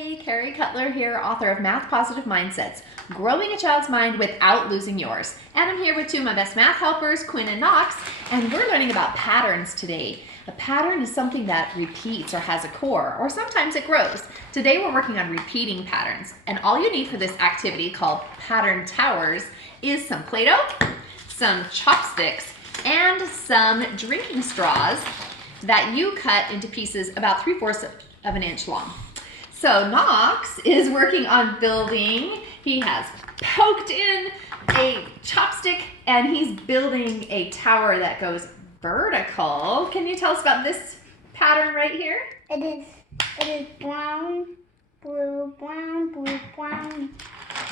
Hi, Carrie Cutler here, author of Math Positive Mindsets, Growing a Child's Mind Without Losing Yours. And I'm here with two of my best math helpers, Quinn and Knox, and we're learning about patterns today. A pattern is something that repeats or has a core, or sometimes it grows. Today we're working on repeating patterns, and all you need for this activity called Pattern Towers is some Play-Doh, some chopsticks, and some drinking straws that you cut into pieces about 3/4 of an inch long. So Knox is working on building, he has poked in a chopstick and he's building a tower that goes vertical. Can you tell us about this pattern right here? It is brown, blue, brown, blue, brown.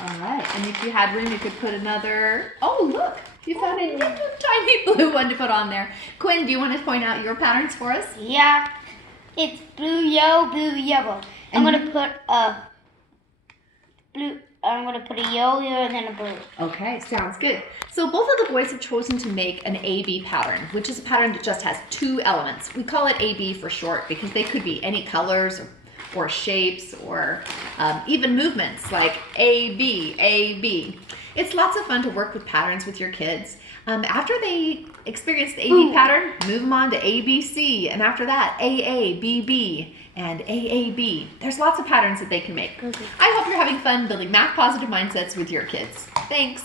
All right, and if you had room, you could put another, oh look, you found a tiny blue one to put on there. Quinn, do you want to point out your patterns for us? Yeah, it's blue, yellow, blue, yellow. I'm gonna put a blue. I'm gonna put a yellow and then a blue. Okay, sounds good. So both of the boys have chosen to make an AB pattern, which is a pattern that just has two elements. We call it AB for short because they could be any colors or shapes or even movements like AB, AB. It's lots of fun to work with patterns with your kids. After they experience the AB pattern, move them on to ABC, and after that, AABB and AAB. There's lots of patterns that they can make. I hope you're having fun building math positive mindsets with your kids. Thanks.